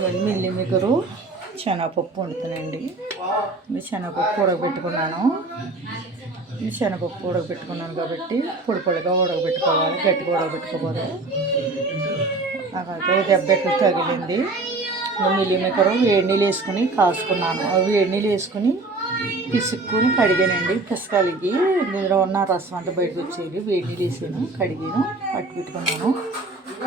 ఇవన్నీ మిల్లి మిగురు శనగపప్పు వండుతానండి. శనగపప్పు ఉడకబెట్టుకున్నాను. శనగపప్పు ఉడకబెట్టుకున్నాను కాబట్టి పొడి పొడిగా ఉడకబెట్టుకోవాలి, గట్టిగా ఉడకబెట్టుకోవాలి. నాకైతే దెబ్బ ఎట్లు తగిలింది. మిల్లి మిగరు వేడి నీళ్ళు వేసుకుని కాసుకున్నాను. అవి వేడి నీళ్ళు వేసుకుని పిసుక్కుని కడిగానండి. పిసకలిగి ఇందులో ఉన్న రసం అంతా బయటకు వచ్చేది. వేడి నీళ్ళు వేసాను, కడిగాను, పట్టు పెట్టుకున్నాను.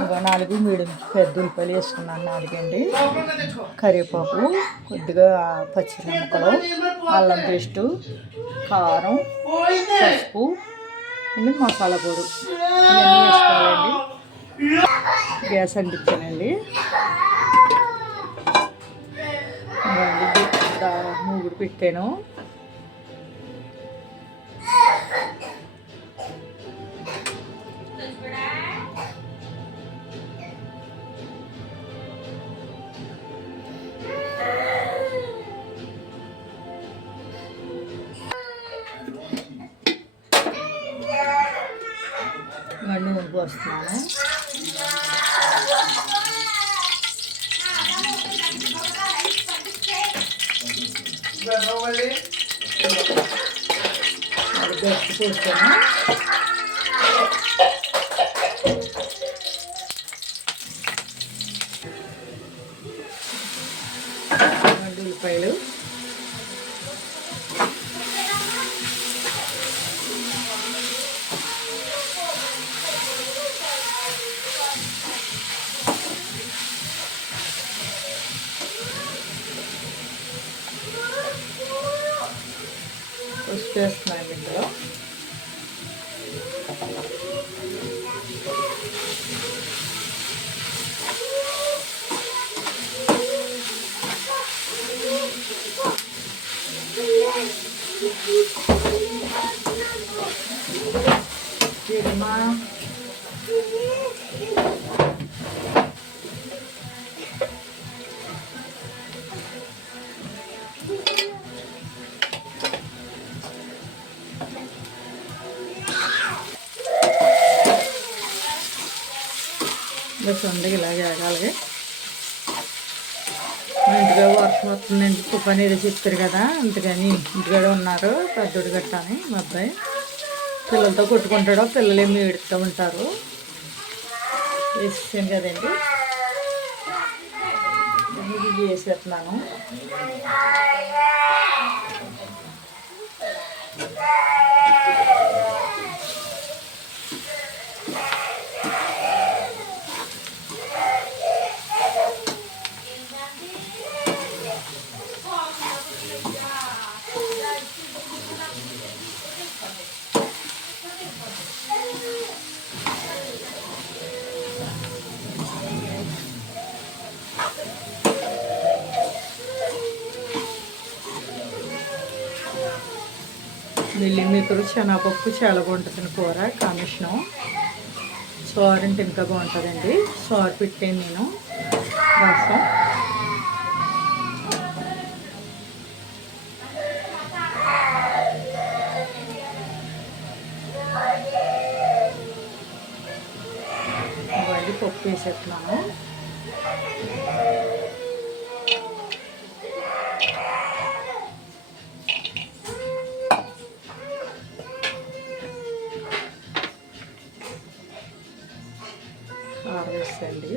ఇంకా 4 మీడియం పెద్ద ఉల్లిపాయలు వేసుకున్నాను, 4 అండి. కరివేపాకు, కొద్దిగా పచ్చిమిరపకాయలు, అల్లం పేస్టు, కారం, పసుపు అండి, మసాలా పొడి ఇవన్నీ వేసుకోవాలండి. గ్యాస్ అంటించానండి. మూగుడు పెట్టాను. నూనె పోస్తున్నాను. అది గట్టి పోస్తాను. ఉల్లిపాయలు, పసుపు వేస్తున్నాను ఇందులో. జీరమా, సొందగా ఇలాగే ఆగాలి. మా ఇంటిగా వర్షం వస్తుందండి, తుఫాను ఏదో చెప్తారు కదా, అందుకని ఇంటికాడ ఉన్నారు పెద్దోడు గట్టాని. మా అబ్బాయి పిల్లలతో కొట్టుకుంటాడో, పిల్లలు ఏమి ఏడుస్తూ ఉంటారు. వేసేసాను కదండి, ఇది వేసేస్తున్నాను. మిల్లి మిగరు శనగపప్పు చాలా బాగుంటుంది కూర కాంబినేషను. సోర్ అంటే ఇంకా బాగుంటుందండి. సోర్ పెట్టాను నేను రసం. ఇవ్వండి పప్పు వేసేస్తున్నాను. కారం వేసేయండి.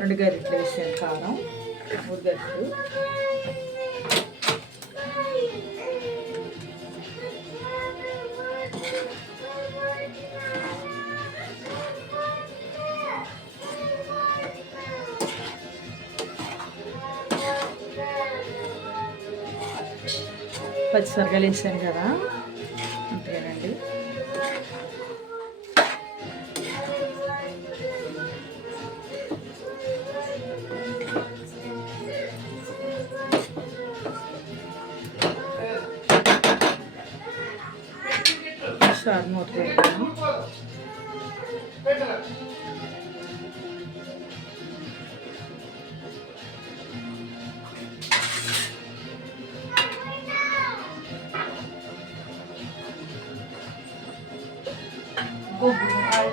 2 గరిటెలు వేసాను కారం, 3 గరిటెలు. పచ్చిమిరకాయలు వేసాను కదా, అంతేనండి. సార్ మూత పెట్టాను.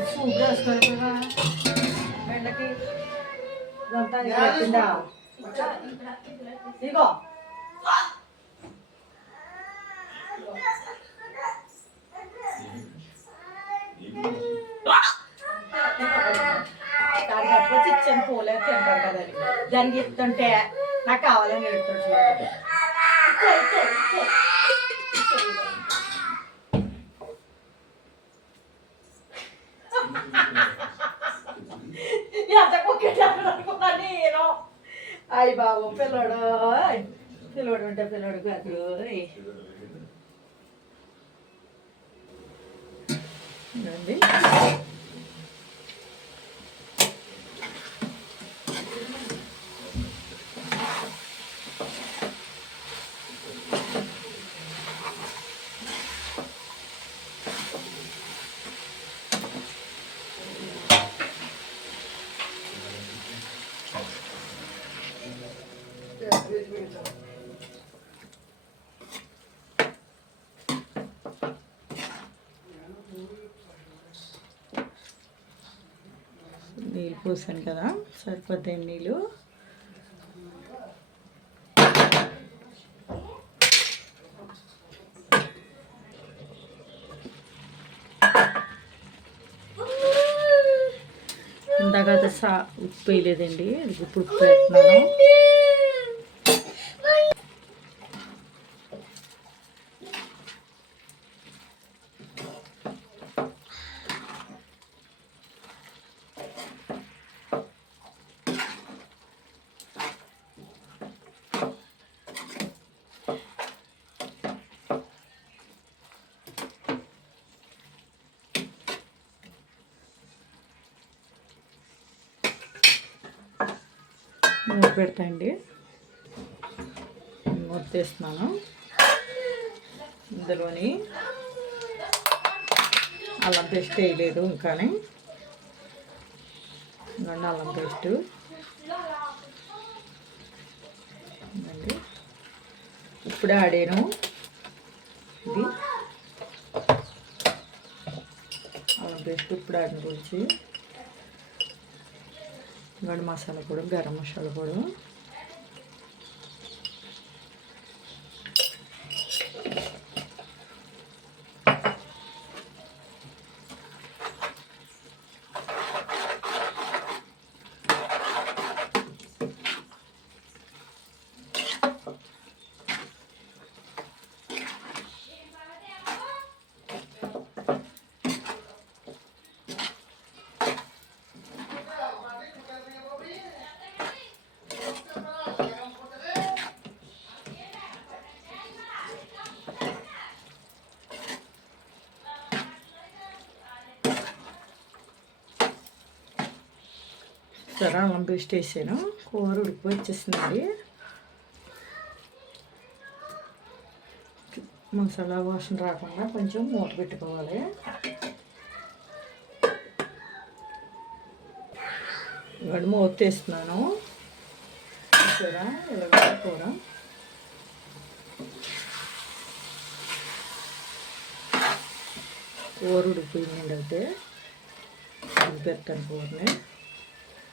సూప్ వేసుకోవాలి కదా బెండకి ఇదంతా పెట్టిందా ఇగో దాన్ని కట్టుకొచ్చి ఇచ్చాను పోలేదు తింటారు కదా అని దానికి ఇస్తుంటే నాకు కావాలని ఎడుతుంటాడు ఎంత కుక్కేటాను అనుకున్నాను నేను అయ్యి బాబు పిల్లడు పిల్లడు ఉంటే పిల్లడు కాదు నీళ్ళు పోసాను కదా సరిపోతాయి నీళ్ళు ఇందాక అది ఉప్పు వేయలేదండి ఇప్పుడు ఉప్పు వేస్తున్నాను మూత పెడతాండి మూత తీస్తున్నాను ఇందులోని అల్లం పేస్ట్ వేయలేదు ఇంకానే ఇంకండి అల్లం పేస్ట్ ఇప్పుడే ఆడాను ఇది అల్లం పేస్ట్ ఇప్పుడు ఆడిన గురించి గరం మసాలా పొడి గరం మసాలా పొడి సరే అల్లం పేస్ట్ వేసాను కూర ఉడికి వచ్చేసిందండి మసాలా వాసన రాకుండా కొంచెం మూత పెట్టుకోవాలి ఇవాళ మూత తీస్తున్నాను సరే ఇలా కూర ఉడికిపోయిందండి అయితే పెట్టాను కూరని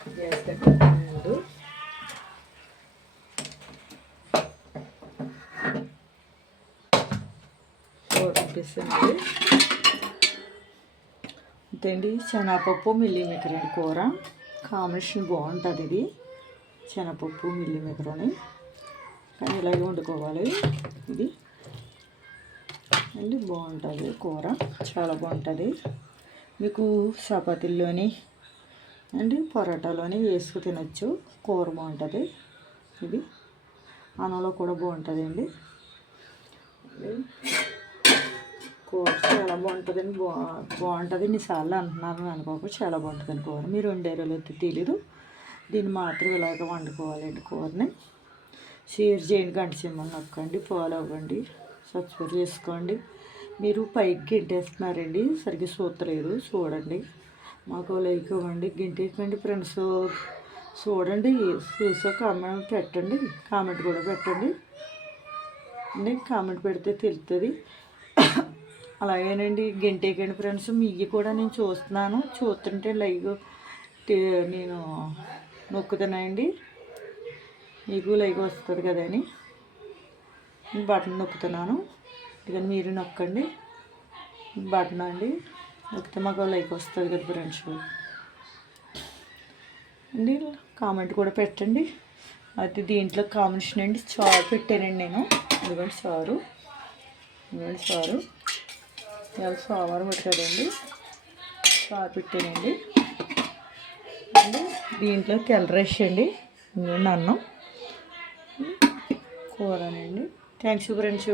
గ్యాస్ కట్టేస్తాను ముందు ఉడిపిస్తుంది అంతేండి శనగపప్పు మిల్లీమేకర్ అండి కూర కాంబినేషన్ బాగుంటుంది ఇది శనగపప్పు మిల్లీమేకర్ అని కానీ ఇలాగే వండుకోవాలి ఇది అండి బాగుంటుంది కూర చాలా బాగుంటుంది మీకు చపాతీల్లోని అండి పొరాటాలోని వేసుకు తినచ్చు కూర బాగుంటుంది ఇది అన్నంలో కూడా బాగుంటుందండి కూర చాలా బాగుంటుందండి బాగుంటుంది ఇన్నిసార్లు అంటున్నారని అనుకోక చాలా బాగుంటుందండి కూర మీరు వండారో తెలీదు దీన్ని మాత్రం ఇలాగ వండుకోవాలండి కూరని షేర్ చేయండి గంట సింబల్ నొక్కండి ఫాలో అవ్వండి సబ్స్క్రైబ్ చేసుకోండి మీరు పైకి గింటేస్తున్నారండి సరిగ్గా చూస్తలేరు చూడండి మాకు లైక్ ఇవ్వండి గింటేకండి ఫ్రెండ్స్ చూడండి చూసా కామెంట్ పెట్టండి కామెంట్ కూడా పెట్టండి కామెంట్ పెడితే తెలుస్తుంది అలాగేనండి గంటేకండి ఫ్రెండ్స్, మీకు కూడా నేను చూస్తున్నాను, చూస్తుంటే లైవ్ నేను నొక్కుతున్నానండి, మీకు లైవ్ వస్తుంది కదా అని బటన్ నొక్కుతున్నాను. ఇక మీరు నొక్కండి బటన్ అండి, నొక్కితే మాకు లైక్ వస్తుంది కదా ఫ్రెండ్స్ అండి. కామెంట్ కూడా పెట్టండి. అయితే దీంట్లో కాంబినేషన్ అండి చారు పెట్టానండి నేను. ఇదిగోండి చారు, ఇదిగోండి చారు, ఇవాళ సోమవారం పెట్టారండి, చారు పెట్టానండి అండి. దీంట్లో తెల్ల రైస్ అండి, ఇదిగోండి అన్నం, కూరనండి. Thanks friends.